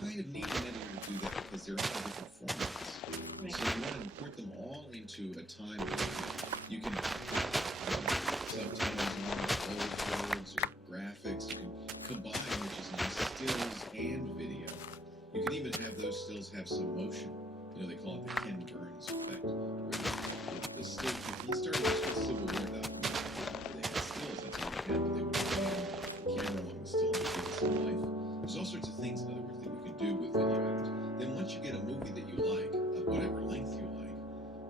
kind of need an editor to do that because they're all different formats. Right. So you want to import them all into a time where you can subtitles and old words or graphics. You can combine, which is nice, stills and video. You can even have those stills have some motion. You know, they call it the Ken Burns effect. Where the still, he started this with Civil War documentaries. They had stills, that's all they had, but they would pan the camera along the still and give it some life. There's all sorts of things, in other words, that you can do with video editors. Then once you get a movie that you like, of whatever length you like,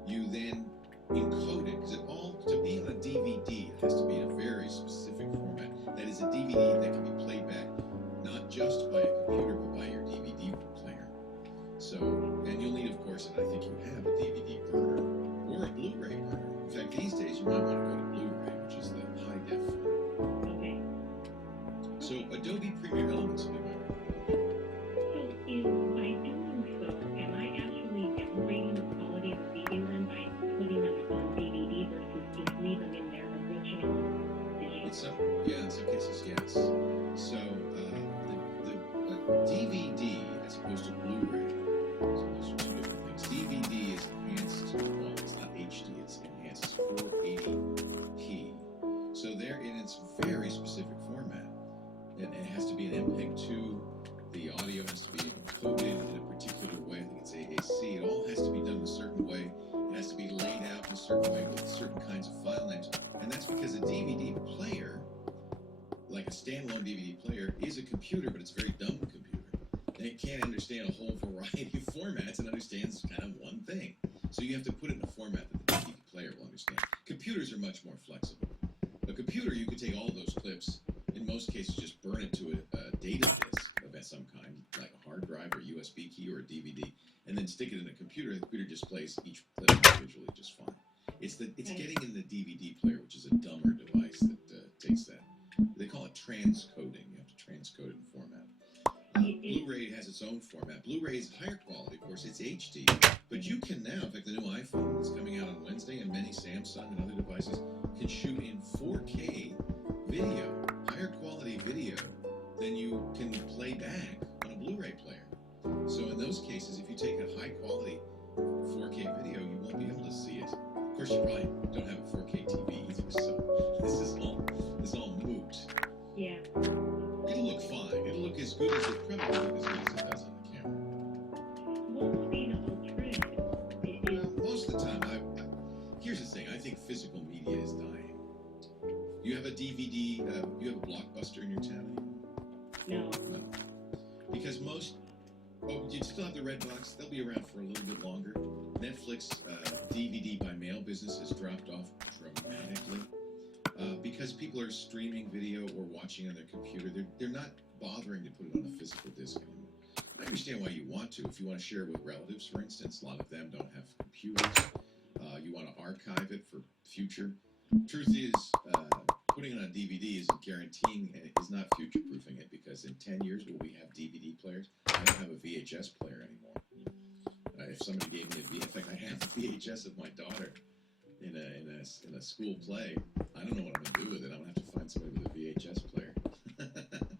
you then encode it, because it all, to be on a DVD, it has to be in a very specific format. That is a DVD that can be played back not just by a computer, but by your DVD player. So, and you'll need, of course, and I think you have a DVD burner or a Blu-ray burner. In fact, these days you might want to go to Blu-ray, which is the high def format. Okay. So, Adobe Premiere Elements will be my So, by doing so, am I actually downgrading the quality of the video then by putting them on DVD versus just leave them in their original digital? In some cases, yes. So, the DVD, as opposed to Blu-ray, so those are two different things. DVD is enhanced, well, it's not HD, it's enhanced, it's 480p. So they're in its very specific format. And it has to be an MPEG-2, the audio has to be encoded in a particular way, I think it's AAC, it all has to be done in a certain way, it has to be laid out in a certain way with certain kinds of file names, and that's because a DVD player, like a standalone DVD player, is a computer, but it's a very dumb computer. And it can't understand a whole variety of formats and understands kind of one thing. So you have to put it in a format that the DVD player will understand. Computers are much more flexible. A computer, you could take all those clips, in most cases just burn it to a data disk of some kind, like a hard drive or USB key or a DVD, and then stick it in a computer, and the computer just plays each clip visually just fine. It's getting in the DVD player, which is a dumber device that takes that. They call it transcoding. You have to transcode it in format. Blu-ray has its own format. Blu-ray is higher quality, of course, it's HD, but you can now, in fact, the new iPhone that's coming out on Wednesday, and many Samsung and other devices can shoot in 4K video, higher quality video, than you can play back on a Blu-ray player. So in those cases, if you take a high quality 4K video, you won't be able to see it. Of course, you probably don't have a 4K TV either, so this is all moot. Yeah. It'll look fine. It'll look as good as it probably look as good as it does on the camera. What would be an alternative? Well, most of the time, here's the thing. I think physical media is dying. You have a DVD. You have a Blockbuster in your town anymore? No. Because you still have the red box. They'll be around for a little bit longer. Netflix DVD by mail business has dropped off dramatically because people are streaming video or watching on their computer. They're not bothering to put it on a physical disc anymore. I understand why you want to. If you want to share it with relatives, for instance, a lot of them don't have computers. You want to archive it for future. Truth is, putting it on a DVD isn't guaranteeing, and it is not future-proofing it, because in 10 years, will we have DVD players? I don't have a VHS player anymore. If somebody gave me in fact, I have the VHS of my daughter in a school play. I don't know what I'm going to do with it. I'm going to have to find somebody with a VHS player.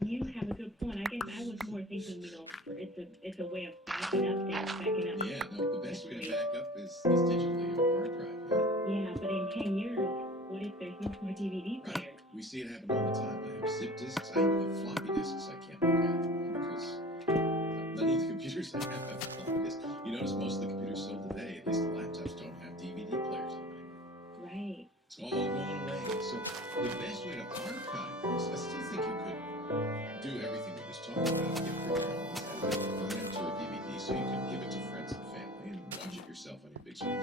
You have a good point. I guess I was more thinking, it's a way of backing up things, Yeah, no, the best way to back up is digitally or hard drive. Yeah, but in 10 years, what if there's no more DVD players? Right. We see it happen all the time. I have zip disks. I have floppy disks I can't look at because none of the computers I have floppy disks. You notice most of the computers sold today, at least the laptops, don't have DVD players in them anymore. Right. It's all going away. So the best way to archive this, I still think you could do everything we just talked about. Get programs, burn it to a DVD so you can give it to friends and family and watch it yourself on your big screen TV.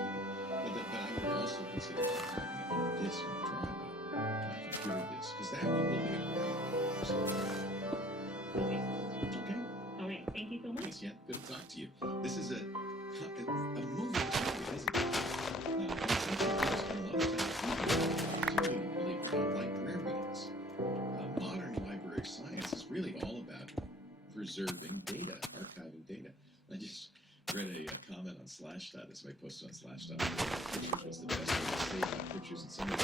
But I would also consider archiving it on a disk or drive, a computer disk, because that one will be a great Okay. Okay? All right. Thank you so much. Thanks, Jen. Good to talk to you. This is a moving topic, isn't it? It's something we spend a lot of time particularly really about librarians. Modern library science is really all about preserving data, archiving data. I just read a comment on Slashdot. This somebody posted on Slashdot. Pictures was the best way to save my pictures, and somebody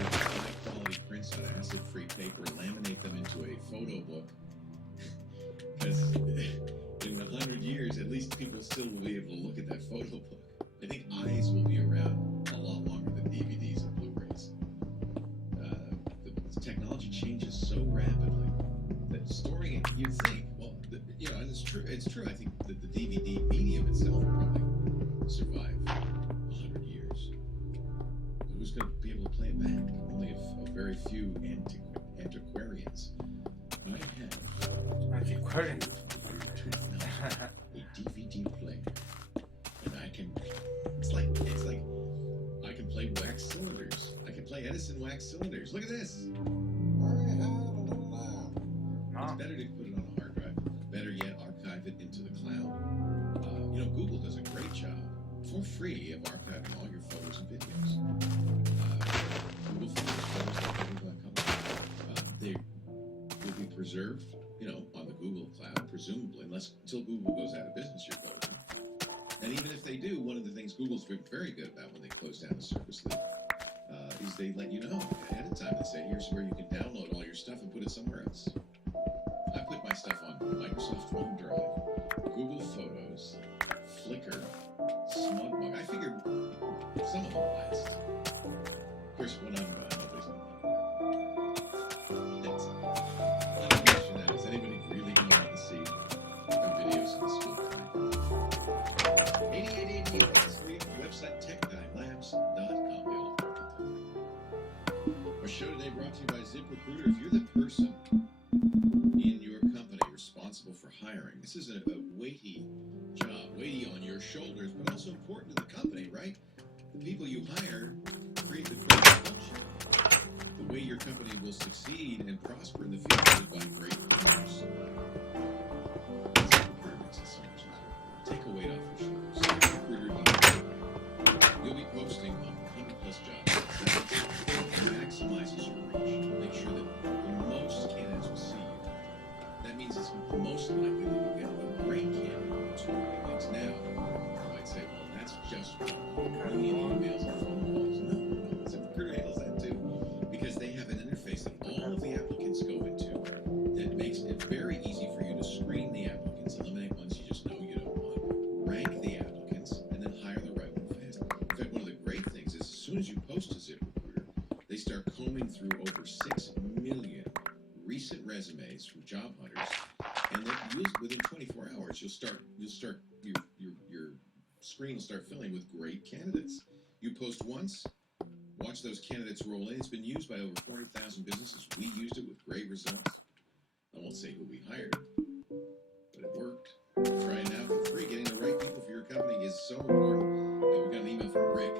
high quality prints on acid-free paper, laminate them into a photo book, Because in 100 years, at least people still will be able to look at that photo book. I think eyes will be around a lot longer than DVDs and Blu-rays. The technology changes so rapidly that storing it, you'd think, well, and it's true. I think that the DVD medium itself will probably survive 100 years. But who's going to be able to play it back? Only a very few antiquarians. I have Antiquarian. a DVD player, and I can. It's like I can play wax cylinders. I can play Edison wax cylinders. Look at this. It's better to put it on a hard drive. Better yet, archive it into the cloud. Google does a great job for free of archiving all your photos and videos. Google Photos, they will be preserved, on the Google cloud, presumably, until Google goes out of business, you're golden. And even if they do, one of the things Google's been very good about when they close down the service is they let you know ahead of time. They say, here's where you can download all your stuff and put it somewhere else. I put my stuff on Microsoft OneDrive, Google Photos, Flickr, SmugMug. I figured some of them last. Of course, when I'm nobody's going to. Let me mention now, is anybody really going to want to see our videos in the school time? 8888 is free at the website techguylabs.com. Our show today brought to you by ZipRecruiter. If you're the person in your company responsible for hiring, this is a weighty job, weighty on your shoulders, but also important to the company, right? The people you hire create the culture. The way your company will succeed and prosper in the future is by great hires. ZipRecruiter makes it so much easier. Take a weight off your shoulders. ZipRecruiter.com. You'll be posting on 100 plus jobs. Maximizes your reach. Make sure that the most candidates will see you. That means it's most likely that you'll get a great candidate to things. Now, you might say, well, that's just one million emails and phone calls. No. ZipRecruiter handles that too, because they have an interface that all of the applicants go into that makes it very easy for you to screen the applicants, eliminate ones you just know you don't want, rank the applicants, and then hire the right one fast. In fact, one of the great things is as soon as you post to ZipRecruiter, they start combing through over 6 million recent resumes from job hunters, and then within 24 hours, your screen will start filling with great candidates. You post once, watch those candidates roll in. It's been used by over 400,000 businesses. We used it with great results. I won't say who we hired, but it worked. Try it now for free. Getting the right people for your company is so important. We got an email from Rick,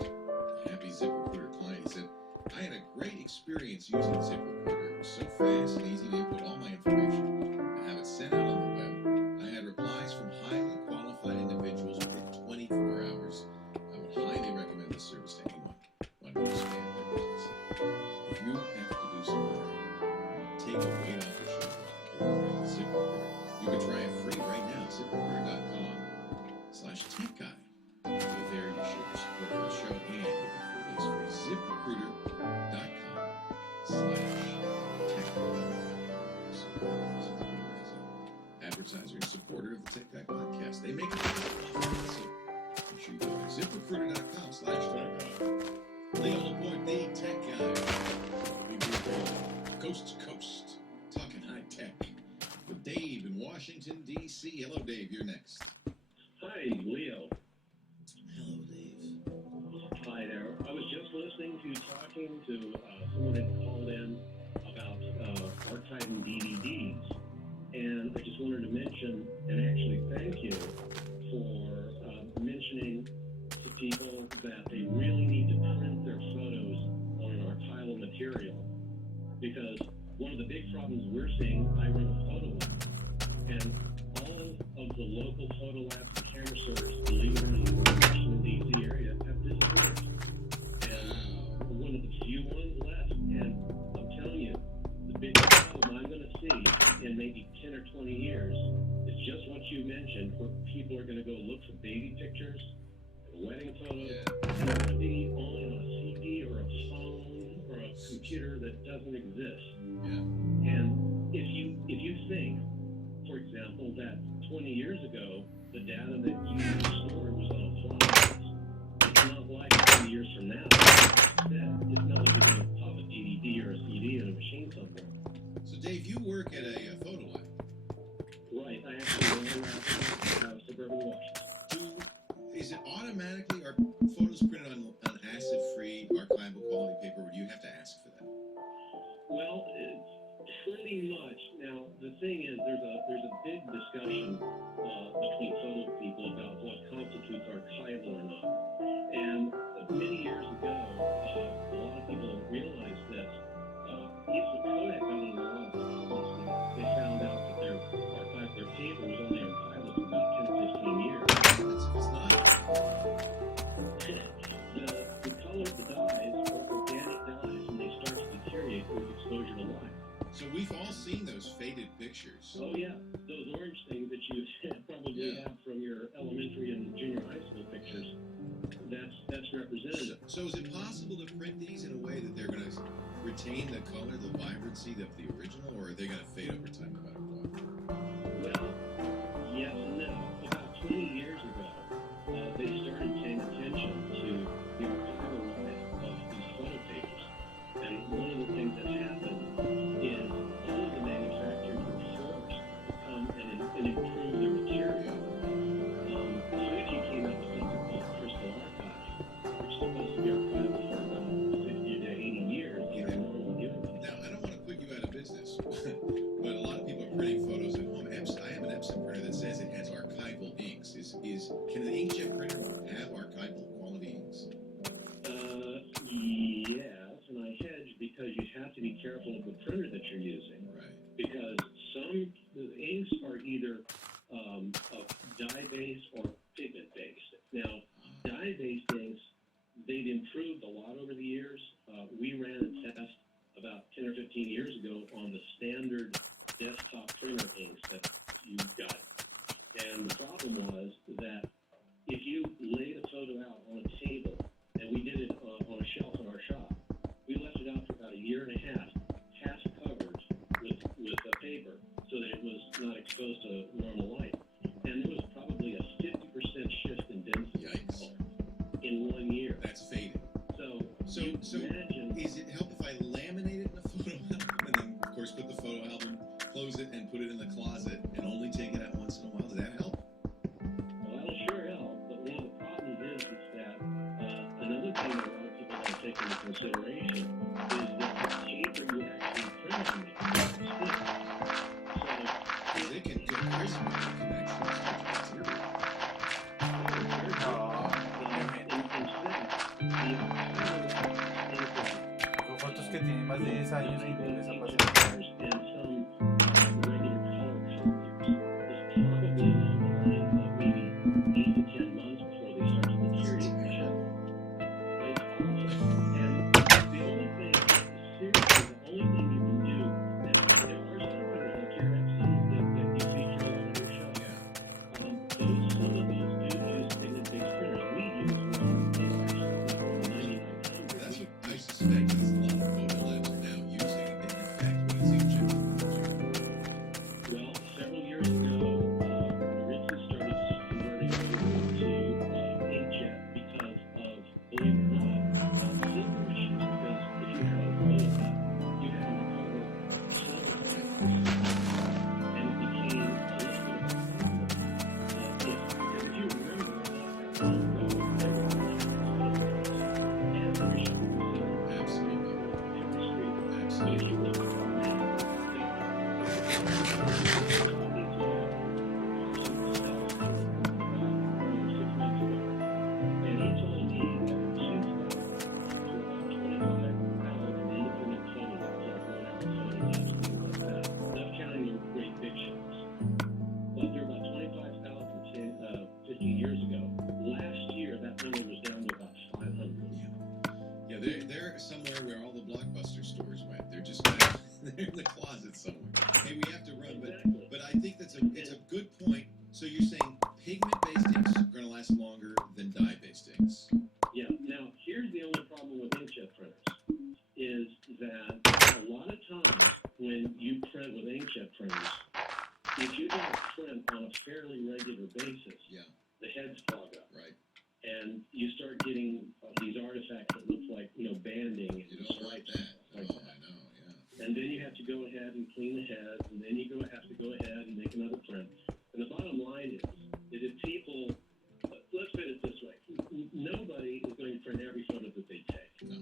a happy ZipRecruiter client. He said, I had a great experience using ZipRecruiter. It was so fast and easy to input all my information and have it sent out on the web. I had replies from highly qualified individuals within 24 hours. I would highly recommend this service to anyone wanting to expand their business. If you have to do some hiring, take a weight off your shoulders. ZipRecruiter. You can try it free right now. ZipRecruiter.com/techguy. Go there, you show your support for the show and you can free ZipRecruiter.com/techguy. Advertiser and supporter of the Tech Guy podcast. They make it possible. So make sure you go there. ZipRecruiter.com/techguy. Leo Laporte, the Tech Guy. We move coast to coast, talking high tech with Dave in Washington, D.C. Hello, Dave. You're next. Hi, Leo. Hello, Dave. Hi there. I was just listening to you talking to someone that called in about archiving DVDs, and I just wanted to mention and actually thank you for mentioning to people that they really need to print their photos on an archival material, because one of the big problems we're seeing, I run a photo lab, and all of the local photo labs and camera service, believe it or not, in the Washington, D.C. area have disappeared. And we're one of the few ones left. And I'm telling you, the big problem I'm going to see in maybe 10 or 20 years is just what you mentioned, where people are going to go look for baby pictures, wedding photos, and they're going to be on a CD or a phone or a computer that doesn't exist. Yeah. And if you think, for example, 20 years ago, the data that you stored was on a floppy disk. It's not like 20 years from now. Instead, it's not like you're going to pop a DVD or a CD in a machine somewhere. So, Dave, you work at a photo lab. Right. I actually run around suburban Washington. Is it automatically, are photos printed on acid-free, archival quality paper, or do you have to ask for that? Well, pretty much. Now, the thing is, there's a big discussion between photo people about what constitutes archival or not. And many years ago, a lot of people realized this. Even Kodak got in a lot of problems. They found out that their paper was only archival for about 10, 15 years. It's not. The color of the dyes are organic dyes, and they start to deteriorate with exposure to light. So we've all seen those faded pictures. Oh yeah, those orange things that you probably have from your elementary and junior high school pictures. That's representative. So is it possible to print these in a way that they're going to retain the color, the vibrancy of the original, or are they going to fade over time no matter what? Well, yes and no. About 20 years ago, they started paying attention to the archival life of these photo papers. And one of the things that happened is all of the manufacturers were forced to come and improve their material. Fuji came up with something called crystal archive, which is supposed to be archival for about 50 to 80 years. Now, I don't want to put you out of business, but a lot of people are printing photos at home. I have an Epson printer that says it has archival inks. Can an inkjet printer have archival quality inks? Yes, and I hedge because you have to be careful of the printer that you're using. Right. Because some the inks are either dye-based or pigment-based. Now, dye-based inks, they've improved a lot over the years. We ran a test about 10 or 15 years ago on the standard desktop printer inks that you've got. And the problem was that if you laid a photo out on a table, and we did it on a shelf in our shop, we left it out for about a year and a half covered with the paper, so that it was not exposed to normal light. And there was probably a 50% shift in density in 1 year. That's fading. So Imagine, is it help if I laminate it in a photo album and then, of course, put the photo album, close it, and put it in the closet, and only take it out once in a while? Does that help? well, that'll sure help. But one of the problems is that another thing that a lot of people don't take into consideration is that the paper you actually print on it is stiff. So They can get crazy with the connections to the material. Son fotos que tienen más de 10 años y no les ha pasado. They're somewhere where all the Blockbuster stores went. They're just they're in the closet somewhere. Hey, we have to run, but I think it's a good point. So you're saying pigment-based inks are going to last longer than dye-based inks? Yeah. Now, here's the only problem with inkjet printers is that a lot of times when you print with inkjet printers, if you don't print and on a fairly regular basis, Yeah. the heads clog up. Right. And you start getting these artifacts that look like, banding and You don't like stripes. that. Like Oh, that. I know. Yeah. And then you have to go ahead and clean the heads, and then you have to go ahead and make another print. And the bottom line is that if people, let's put it this way, nobody is going to print every photo that they take. No.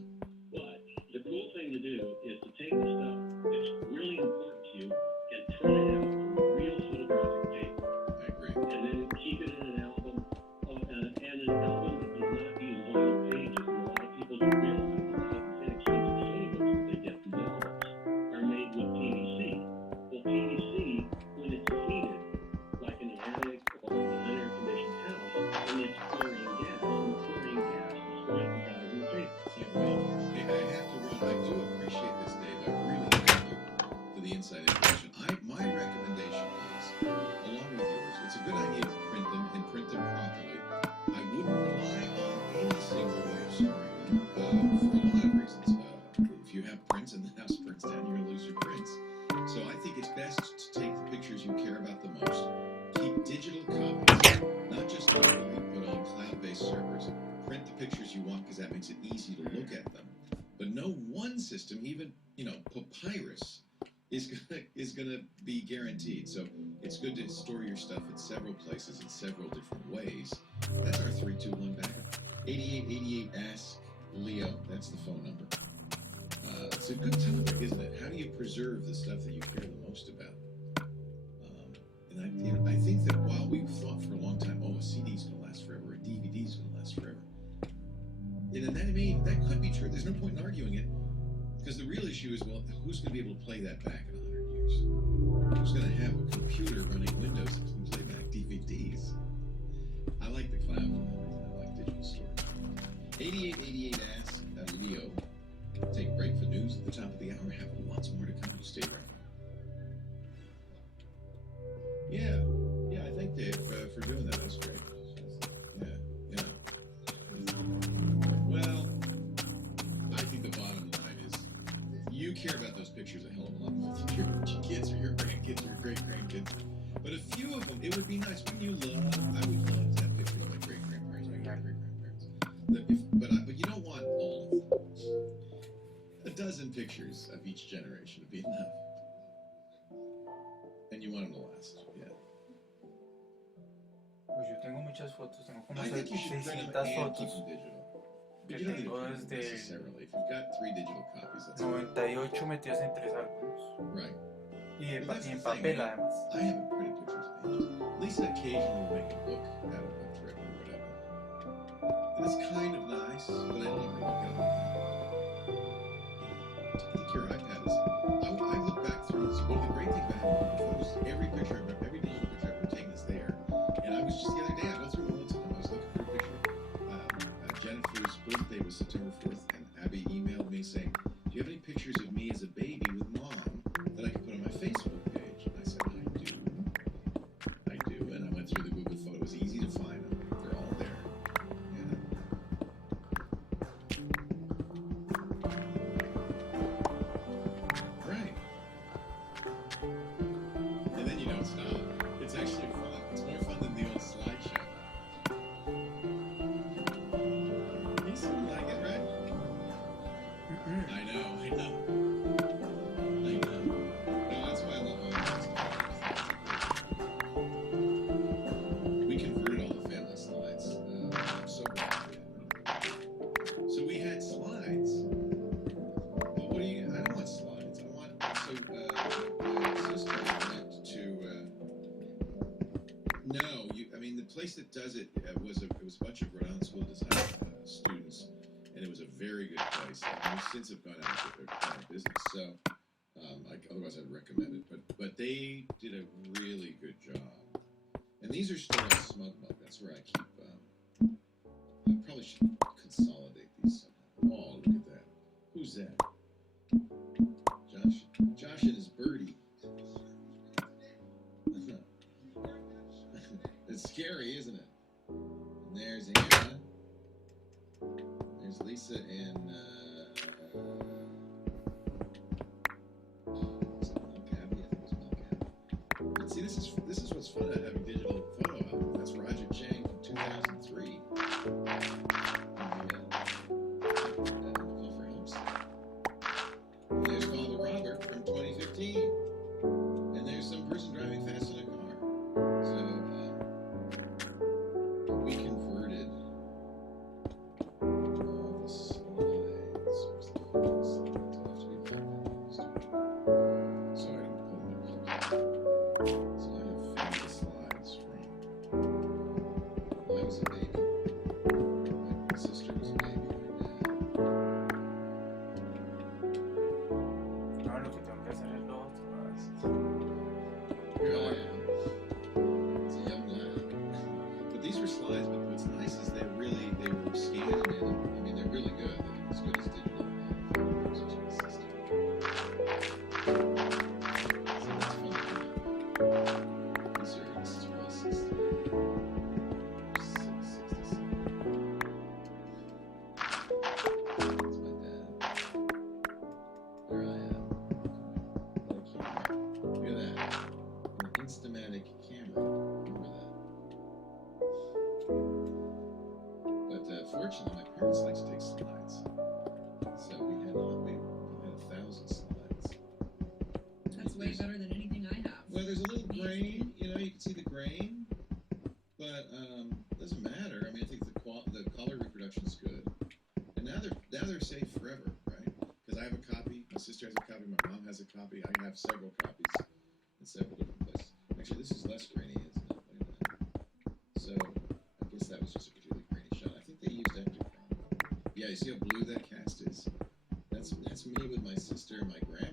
But the cool thing to do is to take the stuff that's really important to you and print it out on real photographic paper. I agree. And then keep it in an album, and an album that does not use vinyl pages. And a lot of people don't realize that a lot of the inexpensive photo books that they get from albums are made with PVC. Well, PVC, when it's heated, like in an attic or in an air-conditioned house, emits chlorine gas, and chlorine gas destroys the bottom of the paper. Yeah, well, hey, I have to run. I do appreciate this, Dave. I really thank you for the inside information. My recommendation is, along with yours, it's a good idea to print them and print them properly. I wouldn't rely on any single way of storing them for a lot of reasons. If you have prints and the house prints down, you're going to lose your prints. So I think it's best to take the pictures you care about the most. Keep digital copies, not just locally, but on cloud-based servers. Print the pictures you want because that makes it easy to look at them. But no one system, even papyrus, is gonna be guaranteed. So it's good to store your stuff in several places in several different ways. That's our 321 backup. 8888 Ask Leo. That's the phone number. It's a good topic, isn't it? How do you preserve the stuff that you care the most about? And I think that while we've thought for a long time, a CD's gonna last forever, a DVD's gonna last forever. And that could be true. There's no point in arguing it. Because the real issue is, well, who's going to be able to play that back in 100 years? Who's going to have a computer running Windows that can play back DVDs? I like the cloud for that reason. I like digital storage. 8888 Ask Leo. Take a break for news at the top of the hour. Have lots more to come. You stay right. Yeah, I thank Dave for doing that. That's great. Yeah. Well, I think the bottom line is you care about those pictures a hell of a lot more than your kids or your grandkids or your great-grandkids. But a few of them, it would be nice. Wouldn't you I would love to have pictures of my great-grandparents, my great-great-grandparents. But you don't want all of them. A dozen pictures of each generation would be enough. And you want them to last, yeah. Pues yo tengo muchas fotos, tengo como I think you should print 600 them and keep fotos. them digital. But Que you don't need tengo to keep them desde necessarily. If you've got 3 digital copies, that's fine. 98 metidos en 3 álbumes. Right. Y Well, that's en the papel thing. además. I haven't printed pictures in ages. Lisa occasionally will make a book out of a trip or whatever. And it's kind of nice, but I don't ever look at it. I think your iPad is... I look back through this. One of the great things about having photos is every digital picture I've ever taken is there. And I was just the other day, I go through them all the time. I was looking for a picture. Jennifer's birthday was September 4th, and Abby emailed me saying, do you have any pictures of me as a baby with Mom that I can put on my Facebook page? And I said, I do. And I went through the Google photo. It was easy to find them. They're all there. Right. And then you don't stop. It's actually fun. It's more fun than the old slideshow. You sort of like it, right? I know. No, that's why I love all this. We converted all the family slides. I'm so glad we did. So we had slides. But what do you? I don't want slides. I want. So my sister went to. No, the place that does it was a bunch of Rhode Island School of Design students. And it was a very good place. And we've since have gone out of business, so otherwise I'd recommend it. But they did a really good job. And these are still on Smug Mug. That's where I keep. I probably should consolidate these somehow. Oh, look at that. Who's that? Josh and his birdie. It's scary, isn't it? And there's Anna. There's Lisa and was it Malcavi? I think it was Malcavi. But see, this is what's fun about having cinematic camera. Remember that. But fortunately, my parents like to take slides, so we had 1,000 slides. That's way better than anything I have. Well, there's a little grain. You know, you can see the grain, but it doesn't matter. I mean, I think the color reproduction's good, and now they're safe forever, right? Because I have a copy, my sister has a copy, my mom has a copy. I have several copies in several different places. Actually, this is less grainy, isn't it? Look at that. So I guess that was just a particularly grainy shot. I think they used Eptichrome. Yeah, you see how blue that cast is? That's me with my sister and my grandma.